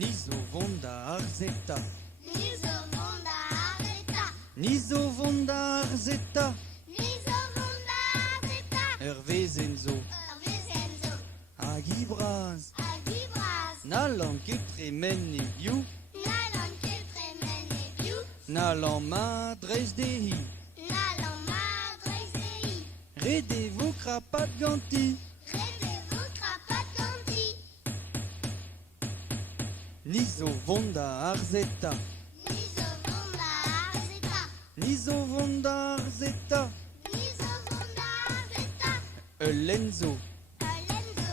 Niso vonda arzeta. Niso vonda arzeta. Niso vonda arzeta. Niso vonda arzeta. Ervezenzo. Ervezenzo. Agibraz. Agibraz. Nalan ketremen e biou. Nalan ketremen e biou. Nalan madrez dehi. Nalan madrez dehi. Rede vo krapat ganti. Rede vo krapat ganti. Niso vonda arzeta. Niso vonda arzeta. Niso vonda arzeta. Niso vonda arzeta. Lenzo. Lenzo.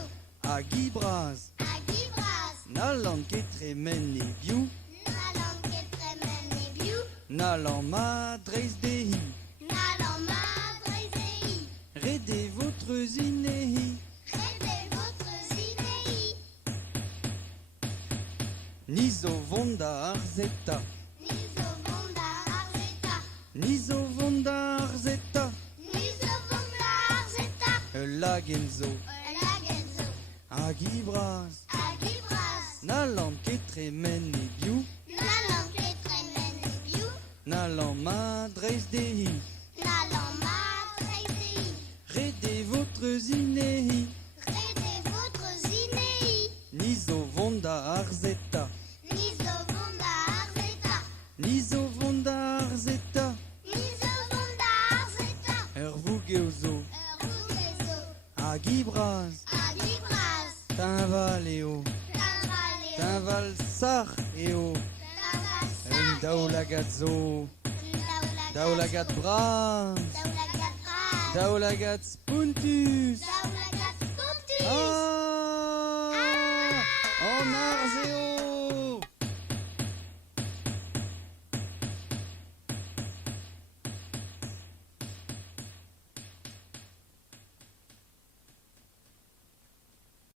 Agibraz. Agibraz. Nalan ketremen e biou. Nalan ketremen e biou. Nalan madrez dehi. Nalan madrez dehi. Rede votre zinehi. Rede votre zinehi. Niso vonda arzeta. Niso vonda arzeta. Niso vonda arzeta. Niso vonda arzeta. Lagenzo. Lagenzo. Agibraz. Agibraz. Nalan ketremen e biou. Nalan ketremen e biou. Nalan madrez dehi. Nalan madrez dehi. Rede votre zinehi. Rede votre zinehi. Niso vonda arzeta. Niso vonda arzeta. Niso vonda arzeta. Niso vonda arzeta. Ervugeuzo. Ervugezo. Agibraz. Agibraz. Tinvaleo. Tanvaleo. Tinval sar eo. Tanvalsa. Daoulagadzo. Daoulagat braz. Daoulagat braz. Daoulagat spuntus. Daoulagat pontus. Ah! En arzeo.